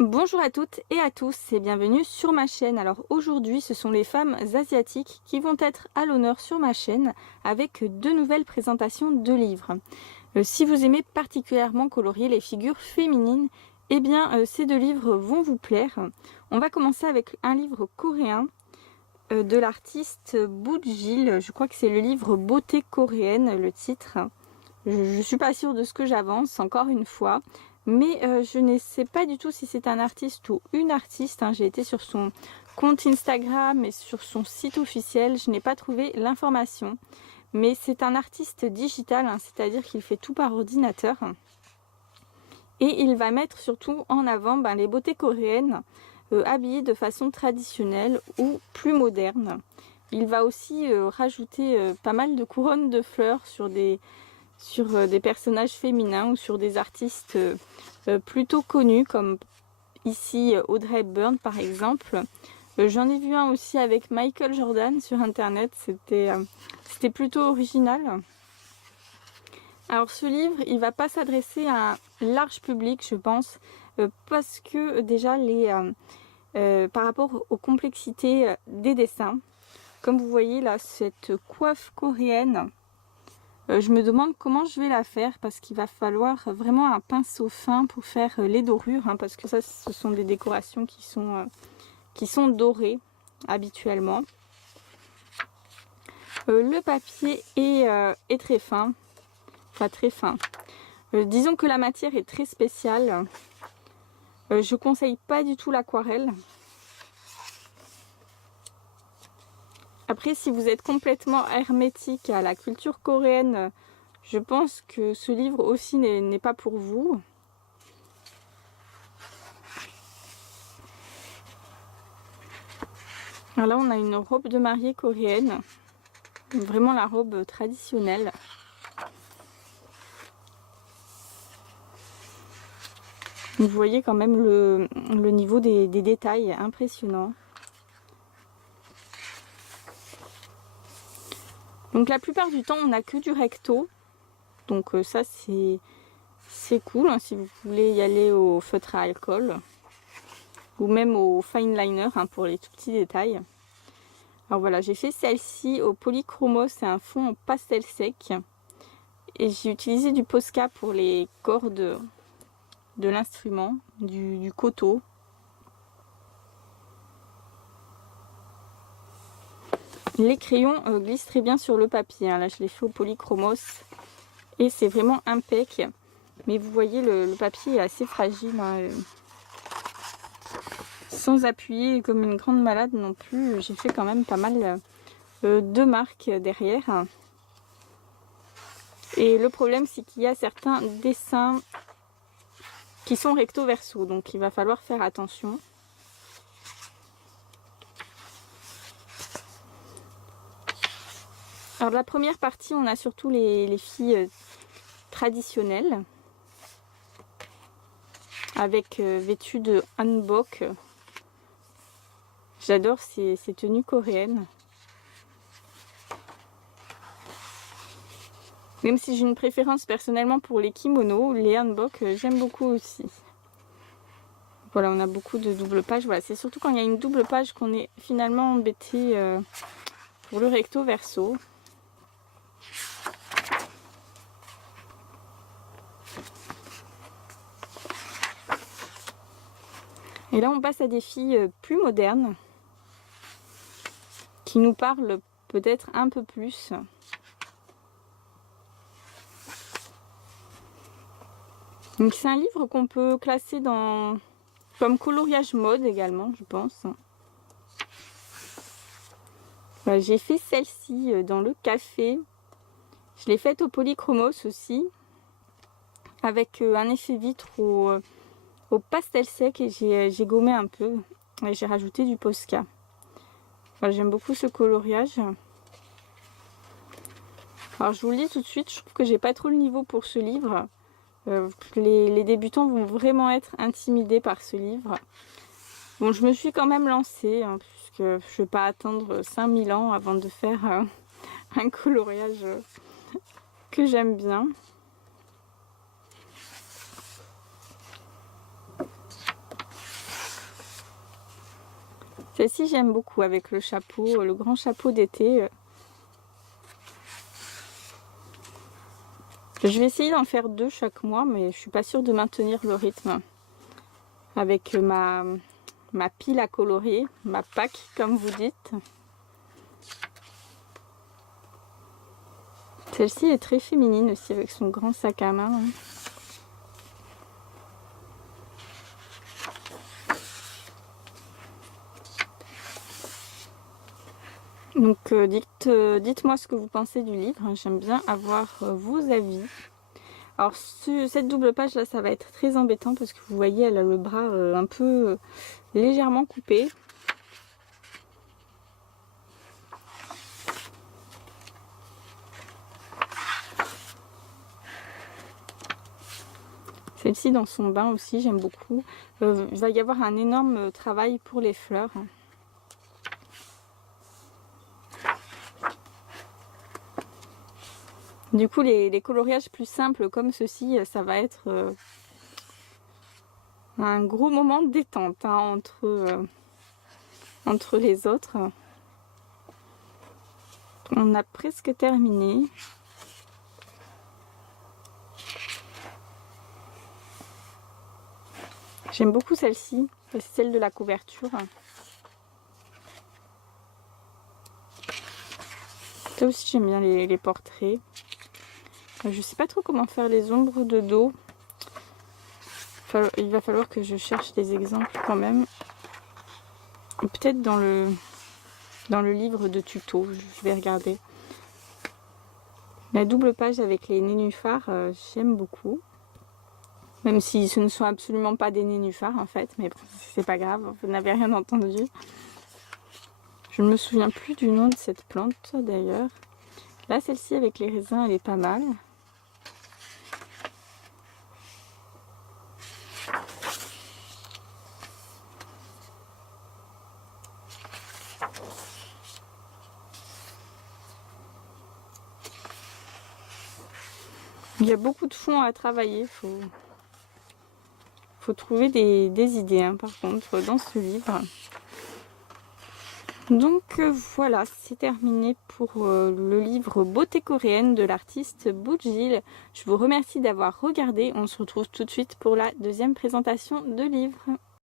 Bonjour à toutes et à tous et bienvenue sur ma chaîne. Alors aujourd'hui ce sont les femmes asiatiques qui vont être à l'honneur sur ma chaîne avec deux nouvelles présentations de livres. Si vous aimez particulièrement colorier les figures féminines, eh bien ces deux livres vont vous plaire. On va commencer avec un livre coréen de l'artiste Boojil. Je crois que c'est le livre Beauté coréenne, le titre. Je ne suis pas sûre de ce que j'avance, encore une fois. Mais je ne sais pas du tout si c'est un artiste ou une artiste. J'ai été sur son compte Instagram et sur son site officiel. Je n'ai pas trouvé l'information. Mais c'est un artiste digital, c'est-à-dire qu'il fait tout par ordinateur. Et il va mettre surtout en avant les beautés coréennes habillées de façon traditionnelle ou plus moderne. Il va aussi rajouter pas mal de couronnes de fleurs sur des personnages féminins ou sur des artistes plutôt connus comme ici Audrey Hepburn par exemple. J'en ai vu un aussi avec Michael Jordan sur internet, c'était plutôt original. Alors ce livre, il va pas s'adresser à un large public je pense, parce que déjà par rapport aux complexités des dessins, comme vous voyez là cette coiffe coréenne, je me demande comment je vais la faire parce qu'il va falloir vraiment un pinceau fin pour faire les dorures, parce que ça ce sont des décorations qui sont dorées habituellement. Le papier est très fin, enfin très fin. Disons que la matière est très spéciale. Je conseille pas du tout l'aquarelle. Après, si vous êtes complètement hermétique à la culture coréenne, je pense que ce livre aussi n'est pas pour vous. Alors là, on a une robe de mariée coréenne. Vraiment la robe traditionnelle. Vous voyez quand même le niveau des détails impressionnant. Donc la plupart du temps, on n'a que du recto. Donc ça, c'est cool si vous voulez y aller au feutre à alcool. Ou même au fine liner pour les tout petits détails. Alors voilà, j'ai fait celle-ci au polychromos, c'est un fond en pastel sec. Et j'ai utilisé du Posca pour les cordes de l'instrument, du coteau. Les crayons glissent très bien sur le papier. Là, je l'ai fait au polychromos. Et c'est vraiment impec. Mais vous voyez, le papier est assez fragile. Sans appuyer comme une grande malade non plus. J'ai fait quand même pas mal de marques derrière. Et le problème, c'est qu'il y a certains dessins qui sont recto verso. Donc, il va falloir faire attention. Alors la première partie, on a surtout les filles traditionnelles avec vêtues de hanbok. J'adore ces tenues coréennes. Même si j'ai une préférence personnellement pour les kimonos, les hanbok j'aime beaucoup aussi. Voilà, on a beaucoup de double pages. Voilà, c'est surtout quand il y a une double page qu'on est finalement embêté pour le recto verso. Et là, on passe à des filles plus modernes qui nous parlent peut-être un peu plus. Donc c'est un livre qu'on peut classer comme coloriage mode également, je pense. Voilà, j'ai fait celle-ci dans le café. Je l'ai faite au polychromos aussi, avec un effet vitre au pastel sec, et j'ai gommé un peu et j'ai rajouté du Posca. Voilà, j'aime beaucoup ce coloriage. Alors je vous le dis tout de suite, je trouve que j'ai pas trop le niveau pour ce livre. Les débutants vont vraiment être intimidés par ce livre. Bon, je me suis quand même lancée, puisque je ne vais pas attendre 5000 ans avant de faire un coloriage que j'aime bien. Celle-ci j'aime beaucoup avec le chapeau, le grand chapeau d'été. Je vais essayer d'en faire 2 chaque mois, mais je suis pas sûre de maintenir le rythme avec ma pile à colorier, ma pack comme vous dites. Celle-ci est très féminine aussi avec son grand sac à main. Donc dites-moi ce que vous pensez du livre, j'aime bien avoir vos avis. Alors cette double page là, ça va être très embêtant parce que vous voyez, elle a le bras un peu légèrement coupé. Celle-ci dans son bain aussi, j'aime beaucoup. Il va y avoir un énorme travail pour les fleurs. Du coup, les coloriages plus simples comme ceci, ça va être un gros moment de détente hein, entre les autres. On a presque terminé. J'aime beaucoup celle-ci, c'est celle de la couverture. Ça aussi, j'aime bien les portraits. Je sais pas trop comment faire les ombres de dos. Il va falloir que je cherche des exemples quand même. Peut-être dans le livre de tuto, je vais regarder. La double page avec les nénuphars, j'aime beaucoup. Même si ce ne sont absolument pas des nénuphars en fait, mais bon, c'est pas grave, vous n'avez rien entendu. Je ne me souviens plus du nom de cette plante d'ailleurs. Là, celle-ci avec les raisins, elle est pas mal. Il y a beaucoup de fond à travailler, faut trouver des idées hein, par contre dans ce livre. Donc voilà, c'est terminé pour le livre Beauté coréenne de l'artiste Boojil. Je vous remercie d'avoir regardé, on se retrouve tout de suite pour la deuxième présentation de livre.